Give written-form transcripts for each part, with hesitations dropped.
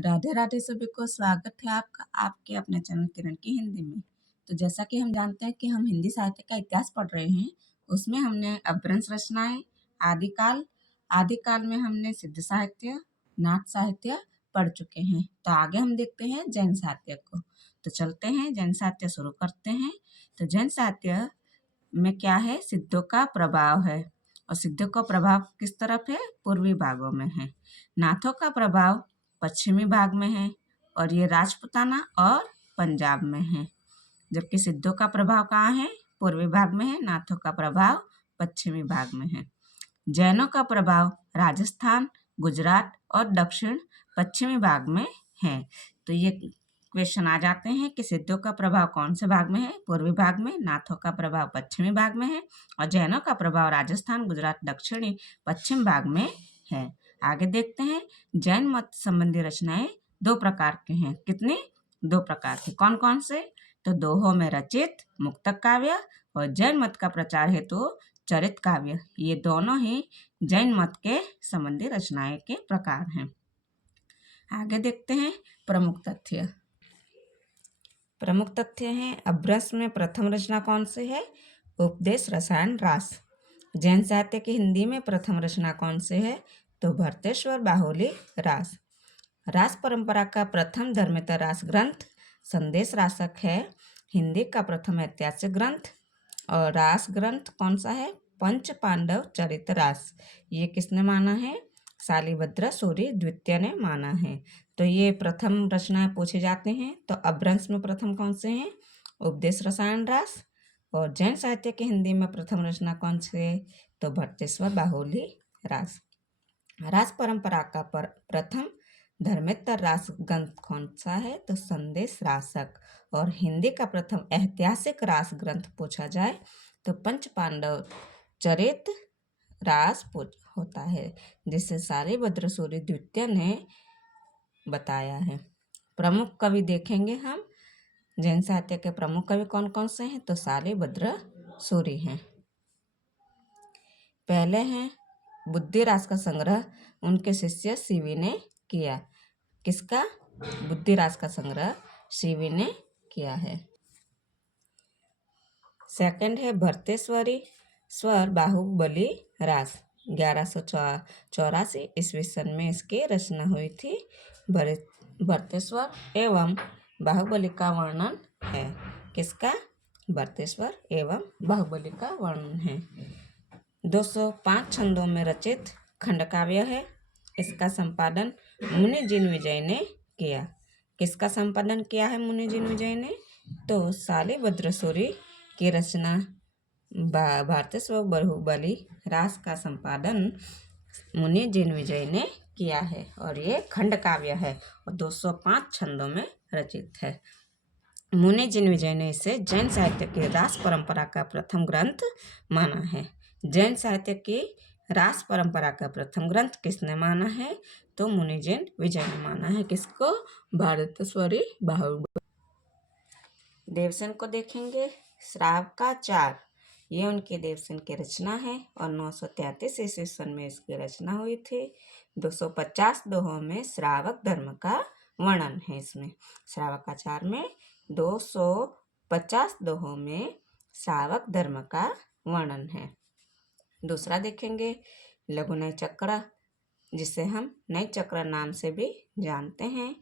राधे राधे सभी को स्वागत है आपका आपके अपने चैनल किरण की हिंदी में। तो जैसा कि हम जानते हैं कि हम हिंदी साहित्य का इतिहास पढ़ रहे हैं, उसमें हमने अपभ्रंश रचनाएं, आदिकाल आदिकाल में हमने सिद्ध साहित्य, नाथ साहित्य पढ़ चुके हैं। तो आगे हम देखते हैं जैन साहित्य को। तो चलते हैं जैन साहित्य शुरू करते हैं। तो जैन साहित्य में क्या है, सिद्धों का प्रभाव है और सिद्धों का प्रभाव किस तरफ है, पूर्वी भागों में है। नाथों का प्रभाव पश्चिमी भाग में है और ये राजपूताना और पंजाब में है, जबकि सिद्धों का प्रभाव कहाँ है, पूर्वी भाग में है। नाथों का प्रभाव पश्चिमी भाग में है। जैनों का प्रभाव राजस्थान, गुजरात और दक्षिण पश्चिमी भाग में है। तो ये क्वेश्चन आ जाते हैं कि सिद्धों का प्रभाव कौन से भाग में है, पूर्वी भाग में। नाथों का प्रभाव पश्चिमी भाग में है और जैनों का प्रभाव राजस्थान, गुजरात, दक्षिणी पश्चिम भाग में है। आगे देखते हैं। जैन मत संबंधी रचनाएं दो प्रकार के हैं। कितने? दो प्रकार के। कौन कौन से? तो दोहों में रचित मुक्तक काव्य और जैन मत का प्रचार हेतु चरित काव्य, ये दोनों ही जैन मत के संबंधी रचनाएं के प्रकार हैं। आगे देखते हैं प्रमुख तथ्य। प्रमुख तथ्य हैं, अपभ्रंश में प्रथम रचना कौन सी है? उपदेश रसायन रास। जैन साहित्य की हिंदी में प्रथम रचना कौन सी है? तो भरतेश्वर बाहुली रास। रास परंपरा का प्रथम धर्मेतर रास ग्रंथ संदेश रासक है। हिंदी का प्रथम ऐतिहासिक ग्रंथ और रास ग्रंथ कौन सा है? पंच पांडव चरित रास। ये किसने माना है? शालिभद्र सूरि द्वितीय ने माना है। तो ये प्रथम रचनाएं पूछे जाते हैं। तो अपभ्रंश में प्रथम कौन से हैं? उपदेश रसायन रास। और जैन साहित्य की हिंदी में प्रथम रचना कौन सी है? तो भट्टेश्वर बाहुली रास। रास परंपरा का प्रथम धर्मेतर रास ग्रंथ कौन सा है? तो संदेश रासक। और हिंदी का प्रथम ऐतिहासिक रास ग्रंथ पूछा जाए तो पंच पांडव चरित रास होता है, जिसे शालिभद्र सूरि द्वितीय ने बताया है। प्रमुख कवि देखेंगे हम। जैन साहित्य के प्रमुख कवि कौन कौन से हैं? तो शालिभद्र सूरि हैं। पहले हैं बुद्धिरास का संग्रह, उनके शिष्य सीवी ने किया। किसका? बुद्धिरास का संग्रह सीवी ने किया है। सेकंड है भरतेश्वरी स्वर बाहुबली रास। 1184 ईस्वी सन में इसकी रचना हुई थी। भरतेश्वर एवं बाहुबली का वर्णन है। किसका? भरतेश्वर एवं बाहुबली का वर्णन है। 205 छंदों में रचित खंडकाव्य है। इसका संपादन मुनि जिनविजय ने किया। किसका संपादन किया है मुनि जिनविजय ने? तो शालिभद्र सूरि की रचना भरतेश्वर बाहुबली रास का संपादन मुनि जिनविजय ने किया है और ये खंड काव्य है और 205 छंदों में रचित है। मुनि जिनविजय ने इसे जैन साहित्य की रास परंपरा का प्रथम ग्रंथ माना है। जैन साहित्य की रास परंपरा का प्रथम ग्रंथ किसने माना है? तो मुनि जिनविजय ने माना है। किसको? भरतेश्वरी बाहुबली। देवसेन को देखेंगे। श्रावकाचार, ये उनके देवसेन की रचना है और 933 ईस्वी सन में इसकी रचना हुई थी। 250 दोहों में श्रावक धर्म का वर्णन है। इसमें श्रावकाचार में 250 दोहों में श्रावक धर्म का वर्णन है। दूसरा देखेंगे लघु नय चक्र, जिसे हम नय चक्र नाम से भी जानते हैं।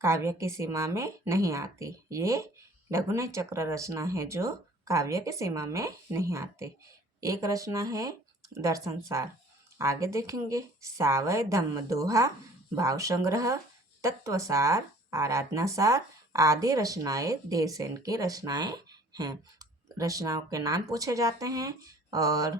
काव्य की सीमा में नहीं आती। ये लघु नय चक्र रचना है जो काव्य की सीमा में नहीं आते। एक रचना है दर्शन सार। आगे देखेंगे सावय धम्म दोहा, भाव संग्रह, तत्वसार, आराधना सार आदि रचनाएं देवसेन की रचनाएं हैं। रचनाओं के नाम पूछे जाते हैं और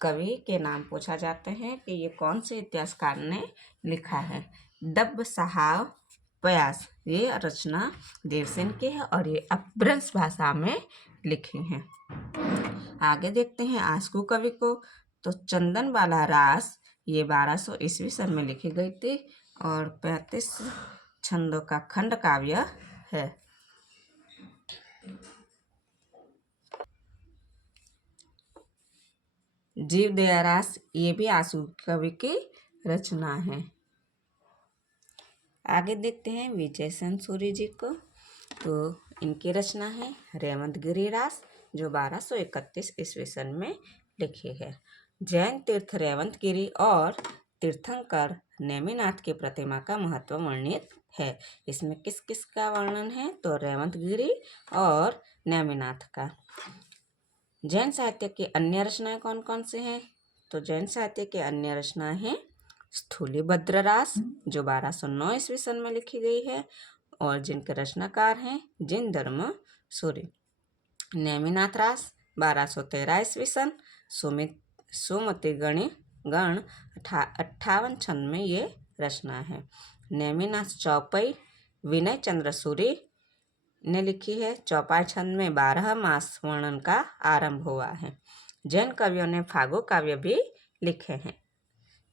कवि के नाम पूछा जाते हैं कि ये कौन से इतिहासकार ने लिखा है। दब्ब साहब प्रयास, ये रचना देवसेन की है और ये अपभ्रंश भाषा में लिखी है। आगे देखते हैं आस्कू कवि को। तो चंदन वाला रास, ये 1200 ईस्वी सन में लिखी गई थी और 35 छंदों का खंड काव्य है। जीवदया रास, ये भी आशु कवि की रचना है। आगे देखते हैं विजय सेन सूरि जी को। तो इनकी रचना है रेवंत गिरिरास, जो 1231 ईस्वी सन में लिखी है। जैन तीर्थ रेवंत गिरी और तीर्थंकर नेमिनाथ की प्रतिमा का महत्व वर्णित है। इसमें किस किस का वर्णन है? तो रेवंत गिरी और नेमिनाथ का। जैन साहित्य की अन्य रचनाएं कौन कौन से हैं? तो जैन साहित्य की अन्य रचनाएं हैं स्थूलिभद्र रास, जो 1209 ईस्वी सन में लिखी गई है और जिनके रचनाकार हैं जिन धर्म सूरि। नेमिनाथ रास 1213 ईस्वी सन, सुमति गण 58 छंद में ये रचना है। नेमिनाथ चौपाई विनय चंद्र सूरि ने लिखी है। चौपाई छंद में 12 मास वर्णन का आरंभ हुआ है। जैन कवियों ने फागु काव्य भी लिखे हैं।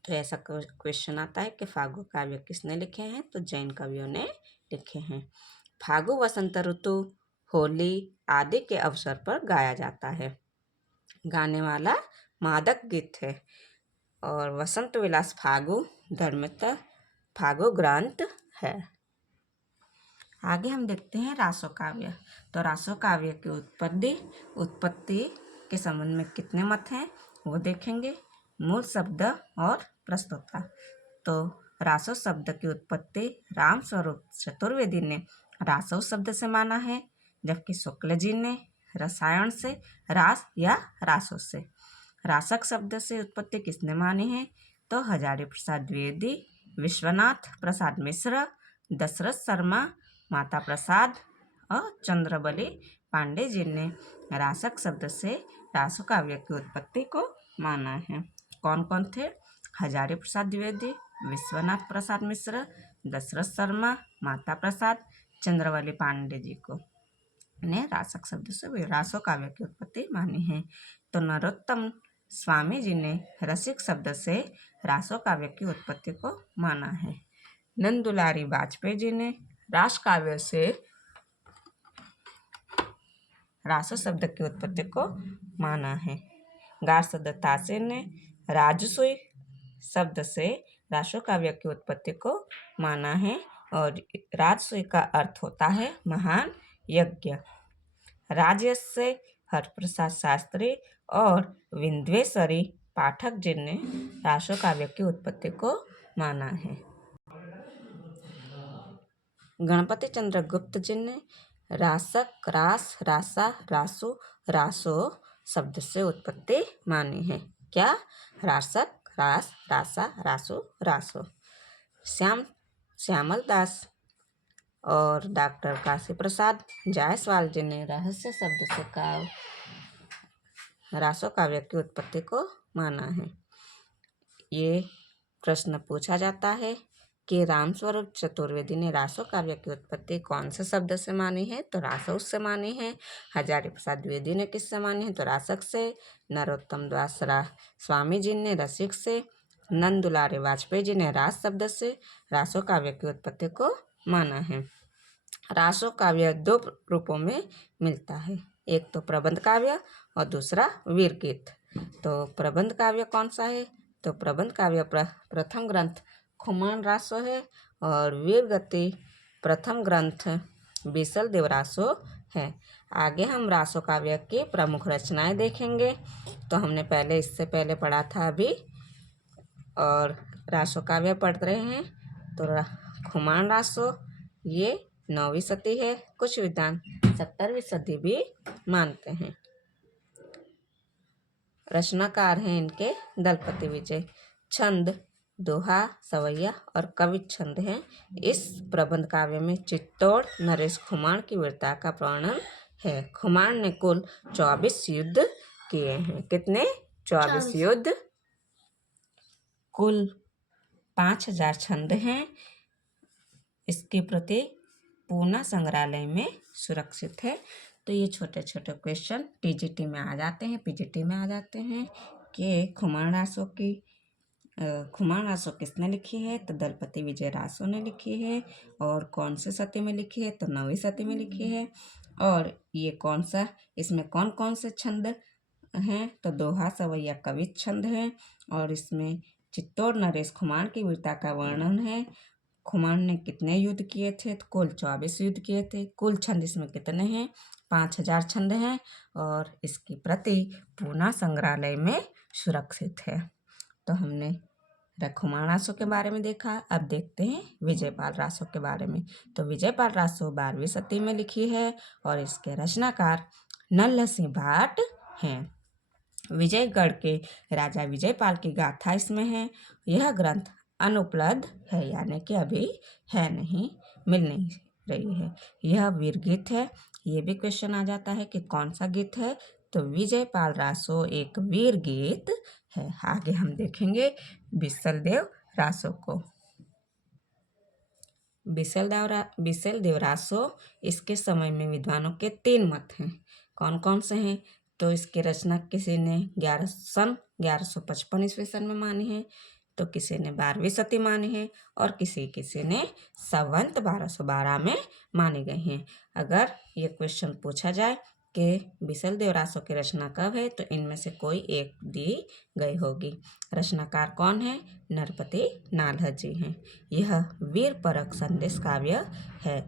तो ऐसा क्वेश्चन आता है कि फागु काव्य किसने लिखे हैं? तो जैन कवियों ने लिखे हैं। फागु वसंत ऋतु, होली आदि के अवसर पर गाया जाता है। गाने वाला मादक गीत है। और वसंत विलास फागु धर्मतः फागु ग्रंथ है। आगे हम देखते हैं रासो काव्य। तो रासो काव्य की उत्पत्ति के संबंध में कितने मत हैं वो देखेंगे। मूल शब्द और प्रस्तुता। तो रासो शब्द की उत्पत्ति राम स्वरूप चतुर्वेदी ने रासो शब्द से माना है, जबकि शुक्ल जी ने रसायन से रास या रासो से। रासक शब्द से उत्पत्ति किसने मानी है? तो हजारी प्रसाद द्विवेदी, विश्वनाथ प्रसाद मिश्र, दशरथ शर्मा, माता प्रसाद और चंद्रबली पांडे जी ने रासक शब्द से रासो काव्य की उत्पत्ति को माना है। कौन कौन थे? हजारी प्रसाद द्विवेदी, विश्वनाथ प्रसाद मिश्र, दशरथ शर्मा, माता प्रसाद, चंद्रवली पांडे जी को ने रासक शब्द से रासो काव्य की उत्पत्ति मानी है। तो नरोत्तम स्वामी जी ने रसिक शब्द से रासो काव्य की उत्पत्ति को माना है। नंदुलारी वाजपेयी जी ने रास काव्य से रासो शब्द की उत्पत्ति को माना है। गार्सद तासे ने राजसूय शब्द से रासो काव्य की उत्पत्ति को माना है और राजसूय का अर्थ होता है महान यज्ञ। राजस्य हरप्रसाद शास्त्री और विंध्वेश्वरी पाठक जी ने रासो काव्य की उत्पत्ति को माना है। गणपति चंद्र गुप्त जी ने रासक, रास, रासा, रासो, रासो शब्द से उत्पत्ति मानी है। क्या? रासक, रास, रासा, रासो, रासो। श्यामल दास और डॉक्टर काशी प्रसाद जायसवाल जी ने रहस्य शब्द से रासो काव्य की उत्पत्ति को माना है। ये प्रश्न पूछा जाता है कि रामस्वरूप चतुर्वेदी ने रासो काव्य की उत्पत्ति कौन से शब्द से मानी है? तो रासो से मानी है। हजारी प्रसाद द्विवेदी ने किससे मानी है? तो रासक से। नरोत्तम दास स्वामी जी ने रसिक से। नंदुलारे वाजपेयी जी ने रास शब्द से रासो काव्य की उत्पत्ति को माना है। रासो काव्य दो रूपों में मिलता है, एक तो प्रबंध काव्य और दूसरा वीर गीत। तो प्रबंध काव्य कौन सा है? तो प्रबंध काव्य प्रथम ग्रंथ खुमान रासो है और वीर गति प्रथम ग्रंथ बीसल देवरासो है। आगे हम रासो काव्य की प्रमुख रचनाएं देखेंगे। तो हमने इससे पहले पढ़ा था अभी, और रासो काव्य पढ़ रहे हैं। तो खुमान रासो ये 9वीं सदी है, कुछ विद्वान 17वीं सदी भी मानते हैं। रचनाकार हैं इनके दलपति विजय। छंद दोहा, सवैया और कवित छंद हैं। इस प्रबंध काव्य में चित्तौड़ नरेश खुमान की वीरता का वर्णन है। खुमान ने कुल 24 युद्ध किए हैं। कितने? 24 युद्ध। कुल 5000 छंद हैं। इसकी प्रति पूना संग्रहालय में सुरक्षित है। तो ये छोटे छोटे क्वेश्चन टीजीटी में आ जाते हैं, पीजीटी में आ जाते हैं कि खुमान रासो किसने लिखी है? तो दलपति विजय रासो ने लिखी है। और कौन से सदी में लिखी है? तो 9वीं सदी में लिखी है। और ये इसमें कौन कौन से छंद हैं? तो दोहा, सवैया, कवित छंद हैं। और इसमें चित्तौड़ नरेश खुमान की वीरता का वर्णन है। खुमान ने कितने युद्ध किए थे? तो कुल 24 युद्ध किए थे। कुल छंद इसमें कितने हैं? 5000 छंद हैं और इसकी प्रति पूना संग्रहालय में सुरक्षित है। तो हमने रघुमान रासो के बारे में देखा। अब देखते हैं विजयपाल रासो के बारे में। तो विजयपाल रासो 12वीं सदी में लिखी है और इसके रचनाकार नल्ल सिंह भाट हैं। विजयगढ़ के राजा विजयपाल की गाथा इसमें है। यह ग्रंथ अनुपलब्ध है, यानी कि अभी है नहीं, मिल नहीं रही है। यह वीर गीत है। ये भी क्वेश्चन आ जाता है कि कौन सा गीत है? तो विजयपाल रासो एक वीर गीत है। आगे हम देखेंगे बिसलदेव रासो को। बिसलदेव रासो, इसके समय में विद्वानों के 3 मत हैं। कौन कौन से हैं? तो इसकी रचना किसी ने 1155 ईस्वी सन में मानी है, तो किसी ने 12वीं सदी मानी है और किसी ने संवत 1212 में मानी गई हैं। अगर ये क्वेश्चन पूछा जाए कि बिसलदेव रासो की रचना कब है, तो इनमें से कोई एक दी गई होगी। रचनाकार कौन है? नरपति नाल्ह जी हैं। यह वीर परक संदेश काव्य है,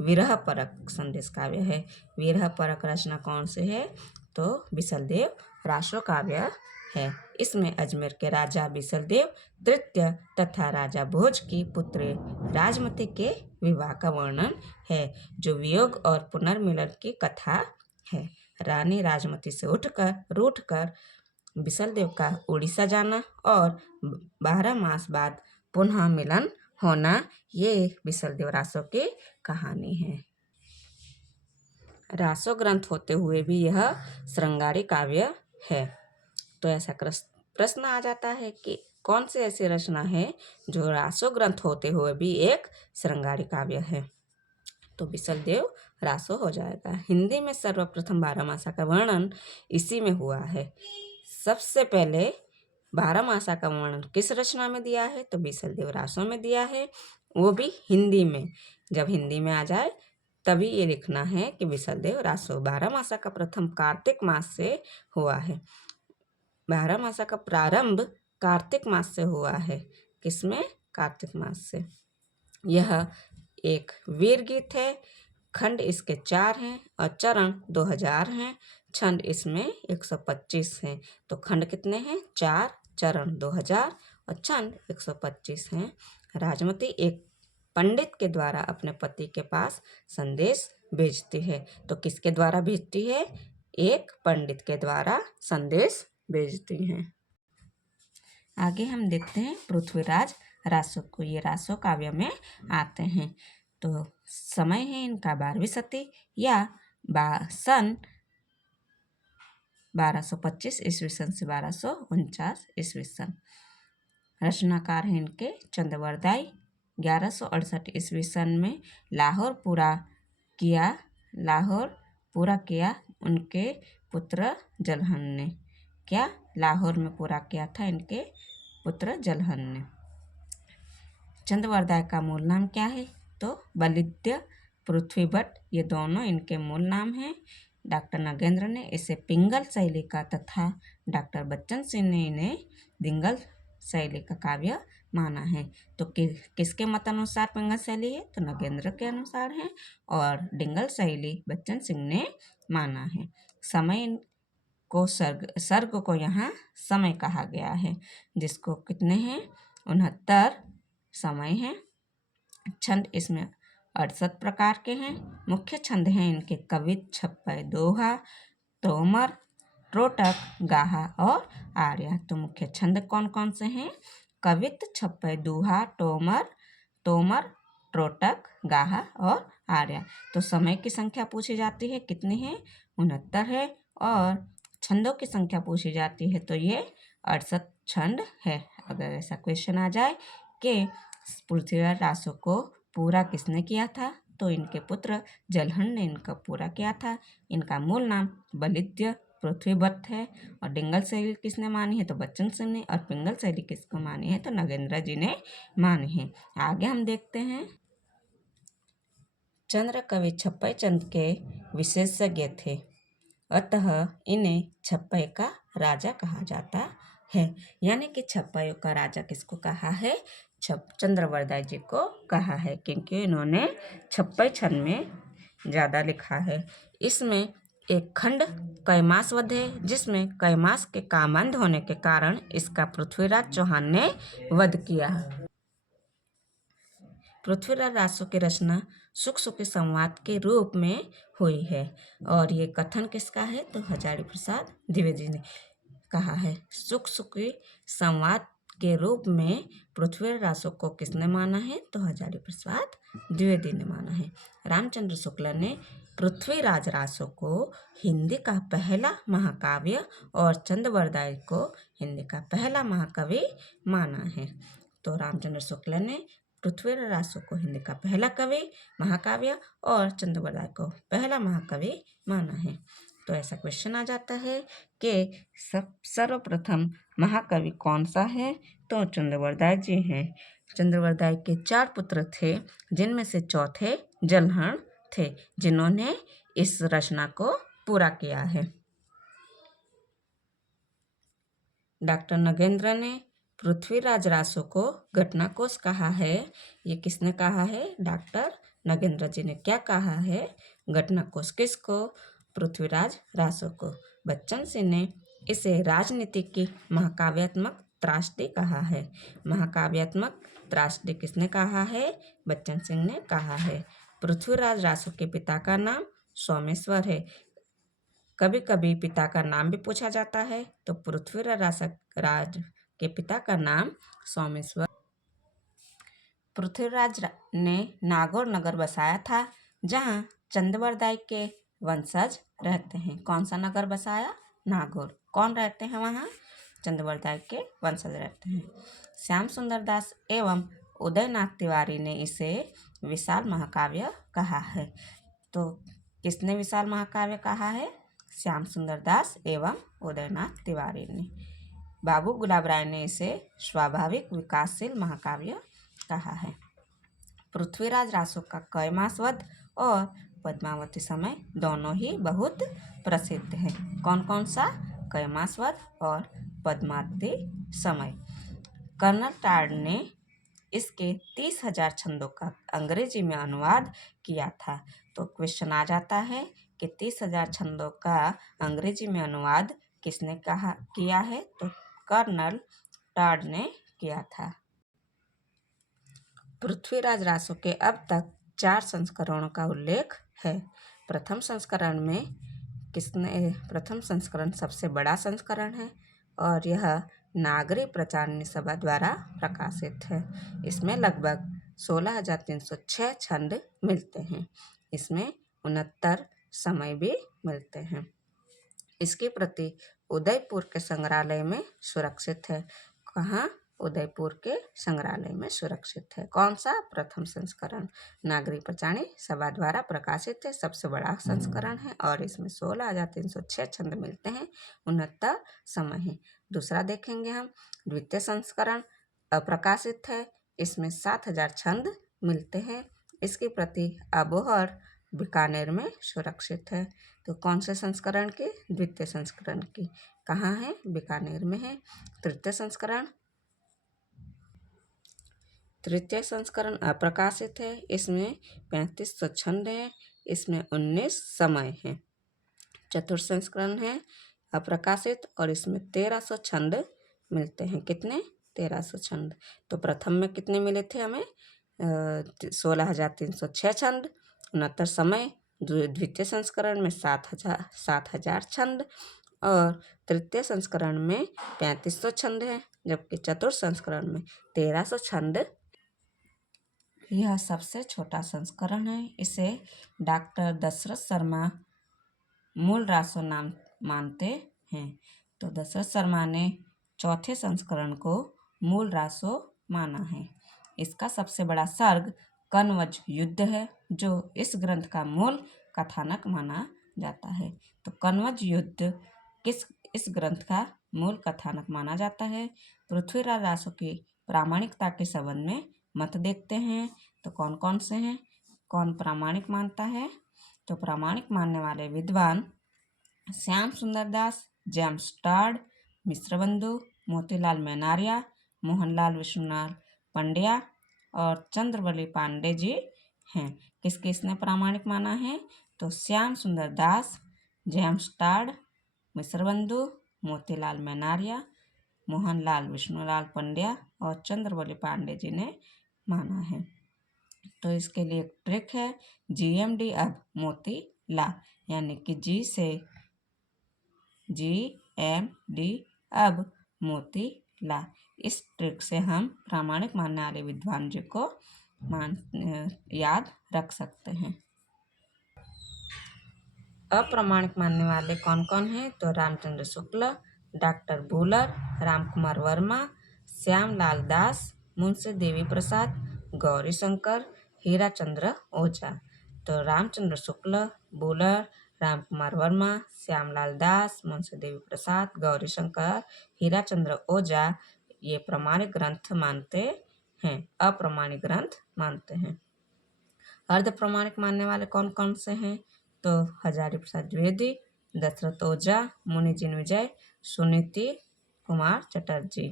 विरह परक संदेश काव्य है। विरह परक रचना कौन से है? तो बिसलदेव रासो काव्य है। इसमें अजमेर के राजा बिसलदेव तृतीय तथा राजा भोज की पुत्री राजमती के विवाह का वर्णन है, जो वियोग और पुनर्मिलन की कथा है। रानी राजमती से रूठकर बिसलदेव का उड़ीसा जाना और 12 मास बाद पुनः मिलन होना, ये बिसलदेव रासो की कहानी है। रासो ग्रंथ होते हुए भी यह श्रृंगारी काव्य है। तो ऐसा प्रश्न आ जाता है कि कौन सी ऐसी रचना है जो रासो ग्रंथ होते हुए भी एक श्रृंगारी काव्य है? तो बिसलदेव रासो हो जाएगा। हिंदी में सर्वप्रथम 12 मासा का वर्णन इसी में हुआ है। सबसे पहले 12 मासा का वर्णन किस रचना में दिया है? तो बिसलदेव रासो में दिया है, वो भी हिंदी में। जब हिंदी में आ जाए तभी ये लिखना है कि बिसलदेव रासो। 12 मासा का प्रथम कार्तिक मास से हुआ है। 12 मासा का प्रारंभ कार्तिक मास से हुआ है। किसमें? कार्तिक मास से। यह एक वीर गीत है। खंड इसके 4 हैं और चरण 2000 हैं। छंद इसमें 125 हैं। तो खंड कितने हैं? 4, चरण 2000 और छंद 125 हैं। राजमती एक पंडित के द्वारा अपने पति के पास संदेश भेजती है। तो किसके द्वारा भेजती है? एक पंडित के द्वारा संदेश भेजती हैं। आगे हम देखते हैं पृथ्वीराज रासो को। ये रासो काव्य में आते हैं। तो समय है इनका 12वीं सदी या सन 1225 ईस्वी सन से 1249 ईस्वी सन। रचनाकार हैं इनके चंद्रवरदाई। 1168 ईस्वी सन में लाहौर पूरा किया उनके पुत्र जलहन ने। क्या? लाहौर में पूरा किया था इनके पुत्र जलहन ने। चंद्रवरदाई का मूल नाम क्या है? तो बलिद्य पृथ्वी भट्ट, ये दोनों इनके मूल नाम हैं। डॉक्टर नगेंद्र ने इसे पिंगल शैली का तथा डॉक्टर बच्चन सिंह ने इन्हें दिंगल शैली का काव्य माना है। तो किसके मत अनुसार पिंगल शैली है? तो नगेंद्र के अनुसार है और डिंगल शैली बच्चन सिंह ने माना है। समय को सर्ग को यहाँ समय कहा गया है, जिसको कितने हैं? 69 समय हैं। छंद इसमें 68 प्रकार के हैं। मुख्य छंद हैं इनके कवित, छप्पय, दोहा, तोमर, त्रोटक, गाहा और आर्या। तो मुख्य छंद कौन कौन से हैं? कवित, छप्पय, दोहा, तोमर, त्रोटक, गाहा और आर्या। तो समय की संख्या पूछी जाती है, कितनी है? 69 है। और छंदों की संख्या पूछी जाती है तो ये 68 छंद है। अगर ऐसा क्वेश्चन आ जाए कि पृथ्वीराज रासो को पूरा किसने किया था, तो इनके पुत्र जलहन ने इनका पूरा किया था। इनका मूल नाम बलिद्य पृथ्वी भट्ट है। और डिंगल शैली किसने मानी है? तो बच्चन सिंह ने। और पिंगल शैली किसको मानी है? तो नगेंद्र जी ने मानी है। आगे हम देखते हैं। चंद्र कवि छप्पय चंद के विशेषज्ञ थे, अतः इन्हें छप्पय का राजा कहा जाता है। यानी कि छप्पयों का राजा किसको कहा है? चंद्रवरदाय जी को कहा है, क्योंकि इन्होंने 56 छंद में ज़्यादा लिखा है। इसमें एक खंड कैमास वध है, जिसमें कैमास के कामंद होने के कारण इसका पृथ्वीराज चौहान ने वध किया। पृथ्वीराज रासो की रचना सुख सुखी संवाद के रूप में हुई है, और ये कथन किसका है? तो हजारी प्रसाद द्विवेदी ने कहा है। सुख सुखी संवाद के रूप में पृथ्वीराज रासो को किसने माना है? तो हजारी प्रसाद द्विवेदी ने माना है। रामचंद्र शुक्ल ने पृथ्वीराज रासो को हिंदी का पहला महाकाव्य और चंद्रवरदाय को हिंदी का पहला महाकवि माना है। तो रामचंद्र शुक्ल ने पृथ्वीराज रासो को हिंदी का पहला कवि महाकाव्य और चंद्रवरदाय को पहला महाकवि माना है। तो ऐसा क्वेश्चन आ जाता है कि सर्वप्रथम महाकवि कौन सा है? तो चंद्रवरदाय जी हैं। चंद्रवरदाय के 4 पुत्र थे, जिनमें से चौथे जलहण थे, जिन्होंने इस रचना को पूरा किया है। डॉक्टर नगेंद्र ने पृथ्वीराज रासो को घटनाकोश कहा है। ये किसने कहा है? डॉक्टर नगेंद्र जी ने क्या कहा है? घटनाकोश। किसको? पृथ्वीराज रासो को। बच्चन सिंह ने इसे राजनीति की महाकाव्यात्मक त्रासदी कहा है। महाकाव्यात्मक त्रासदी किसने कहा है? बच्चन सिंह ने कहा है। पृथ्वीराज रासो के पिता का नाम सोमेश्वर है। कभी कभी पिता का नाम भी पूछा जाता है, तो पृथ्वीराज के पिता का नाम सोमेश्वर। पृथ्वीराज ने नागौर नगर बसाया था, जहाँ चंद्रवरदाय के वंशज रहते हैं। कौन सा नगर बसाया? नागौर। कौन रहते हैं वहाँ? चंद्रवरदाय के वंशज रहते हैं। श्याम सुंदर दास एवं उदयनाथ तिवारी ने इसे विशाल महाकाव्य कहा है। तो किसने विशाल महाकाव्य कहा है? श्याम सुंदर दास एवं उदयनाथ तिवारी ने। बाबू गुलाब राय ने इसे स्वाभाविक विकासशील महाकाव्य कहा है। पृथ्वीराज रासो का कैमास वध और पद्मावती समय दोनों ही बहुत प्रसिद्ध है। कौन कौन सा? कैमास वध और पद्मावती समय। कर्नल टार्ड ने इसके 30,000 छंदों का अंग्रेजी में अनुवाद किया था। तो क्वेश्चन आ जाता है कि 30,000 छंदों का अंग्रेजी में अनुवाद किसने किया है? तो कर्नल टार्ड ने किया था। पृथ्वीराज रासो के अब तक 4 संस्करणों का उल्लेख है। प्रथम संस्करण सबसे बड़ा संस्करण है, और यह नागरी प्रचारणी सभा द्वारा प्रकाशित है। इसमें लगभग 16,306 छंद मिलते हैं। इसमें 69 समय भी मिलते हैं। इसकी प्रति उदयपुर के संग्रहालय में सुरक्षित है। कहाँ? उदयपुर के संग्रहालय में सुरक्षित है। कौन सा? प्रथम संस्करण नागरी प्रचारणी सभा द्वारा प्रकाशित है, सबसे बड़ा संस्करण है, और इसमें 16,306 छंद मिलते हैं, 69 समय है। दूसरा देखेंगे हम, द्वितीय संस्करण अप्रकाशित है, इसमें 7,000 छंद मिलते हैं। इसकी प्रति अबोहर बीकानेर में सुरक्षित है। तो कौन से संस्करण की? द्वितीय संस्करण की। कहाँ है? बीकानेर में है। तृतीय संस्करण अप्रकाशित है, इसमें 3500 छंद हैं, इसमें 19 समय हैं। चतुर्थ संस्करण है अप्रकाशित, और इसमें 1300 छंद मिलते हैं। कितने? 1300 छंद। तो प्रथम में कितने मिले थे हमें? 16,306 छंद, 69 समय। द्वितीय संस्करण में 7,000 छंद, और तृतीय संस्करण में 3500 छंद हैं, जबकि चतुर्थ संस्करण में 1300 छंद। यह सबसे छोटा संस्करण है। इसे डॉक्टर दशरथ शर्मा मूल रासो नाम मानते हैं। तो दशरथ शर्मा ने चौथे संस्करण को मूल रासो माना है। इसका सबसे बड़ा सर्ग कनवज युद्ध है, जो इस ग्रंथ का मूल कथानक माना जाता है। तो कनवज युद्ध इस ग्रंथ का मूल कथानक माना जाता है। पृथ्वीराज रासो की प्रामाणिकता के संबंध में मत देखते हैं। तो कौन कौन से हैं? कौन प्रामाणिक मानता है? तो प्रामाणिक मानने वाले विद्वान श्याम सुंदर दास, जेम्स टार्ड, मिश्रबंधु, मोतीलाल मेनारिया, मोहनलाल विश्वनाथ पंड्या और चंद्रवली पांडे जी हैं। किस किसने प्रामाणिक माना है? तो श्याम सुंदर दास, जेम्स टाड, मिश्रबंधु, मोतीलाल मेनारिया, मोहनलाल विष्णुलाल पंड्या और चंद्रवली पांडे जी ने माना है। तो इसके लिए एक ट्रिक है, GMD अब मोतीलाल, यानी कि जी से GMD अब मोतीलाल। इस ट्रिक से हम प्रामाणिक मानने वाले विद्वान जी को याद रख सकते हैं। अप्रामाणिक मानने वाले कौन कौन हैं? तो रामचंद्र शुक्ल, डॉक्टर भूलर, रामकुमार वर्मा, श्यामलाल दास, मुंशी देवी प्रसाद, गौरी शंकर, हीराचंद्र ओझा। तो रामचंद्र शुक्ल, भूलर, रामकुमार वर्मा, श्यामलाल दास, मुंशी देवी प्रसाद, गौरी शंकर, हीराचंद्र ओझा ये प्रमाणिक ग्रंथ मानते हैं, अप्रामाणिक ग्रंथ मानते हैं। अर्ध प्रमाणिक मानने वाले कौन कौन से हैं? तो हजारी प्रसाद द्विवेदी, दशरथ ओझा, मुनि जिनविजय, सुनीति कुमार चटर्जी।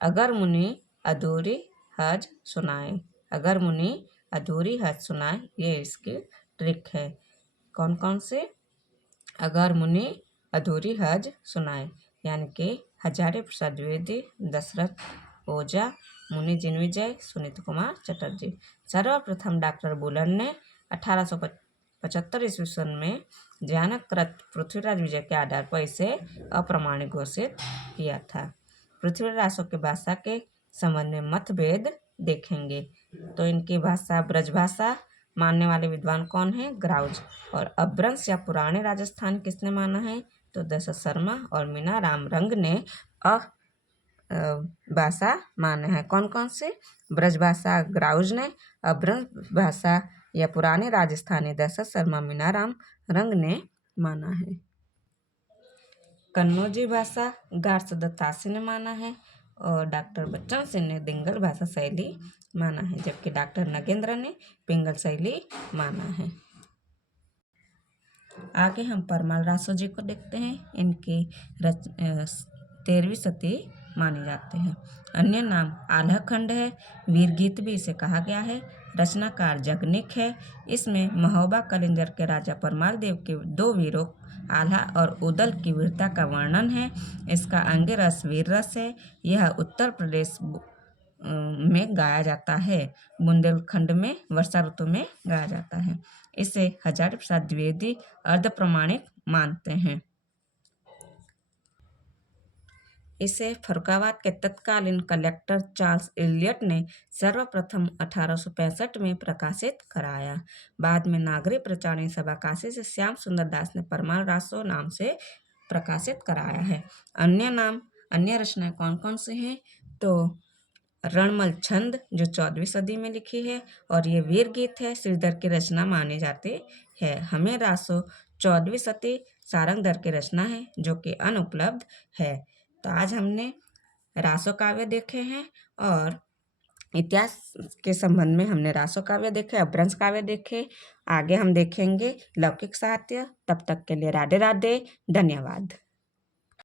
अगर मुनि अधूरी हज सुनाए, अगर मुनि अधूरी हज सुनाए, ये इसकी ट्रिक है। कौन कौन से? अगर मुनि अधूरी हज सुनाए, यानी कि हजारी प्रसाद द्विवेदी, दशरथ ओझा, मुनि जिनविजय, सुनीत कुमार चटर्जी। सर्वप्रथम डॉक्टर बुलर ने 1875 ईस्वी सन में ज्ञानकृत पृथ्वीराज विजय के आधार पर इसे अप्रामाणिक घोषित किया था। पृथ्वीराज रासो के भाषा के संबंध में मतभेद देखेंगे। तो इनकी भाषा ब्रजभाषा मानने वाले विद्वान कौन है? ग्राउज। और अपभ्रंश या पुराने राजस्थान किसने माना है? तो दशरथ शर्मा और मीना राम रंग ने भाषा माना है। कौन कौन से? ब्रजभाषा ग्राउज ने, अपभ्रंश भाषा या पुराने राजस्थानी दशरथ शर्मा मीनाराम रंग ने माना है। कन्नौजी भाषा गार्स दत्तासी ने माना है और डॉक्टर बच्चन सिंह ने दिंगल भाषा शैली माना है, जबकि डॉक्टर नगेंद्र ने पिंगल शैली माना है। आगे हम परमाल रासो जी को देखते हैं। इनकी 13वीं शती माने जाते हैं। अन्य नाम आल्हा खंड है। वीर गीत भी इसे कहा गया है। रचनाकार जगनिक है। इसमें महोबा कलिंजर के राजा परमाल देव के 2 वीरों आल्हा और उदल की वीरता का वर्णन है। इसका अंग रस वीर रस है। यह उत्तर प्रदेश में गाया जाता है। बुंदेलखंड में वर्षा ऋतु में गाया जाता है। इसे हजारी प्रसाद द्विवेदी अर्ध प्रमाणिक मानते हैं। इसे फर्रुखाबाद के तत्कालीन कलेक्टर चार्ल्स इलियट ने सर्वप्रथम 1865 में प्रकाशित कराया। बाद में नागरिक प्रचारणी सभा काशी से श्याम सुंदर दास ने परमाल रासो नाम से प्रकाशित कराया है। अन्य रचनाएं कौन कौन से हैं? तो रणमल छंद जो 14वीं सदी में लिखी है और ये वीर गीत है, श्रीधर की रचना मानी जाती है। हमें रासो 14वीं शती सारंगधर की रचना है जो कि अनुपलब्ध है। तो आज हमने रासो काव्य देखे हैं और इतिहास के संबंध में हमने रासो काव्य देखे, अपभ्रंश काव्य देखे। आगे हम देखेंगे लौकिक साहित्य। तब तक के लिए राधे राधे, धन्यवाद।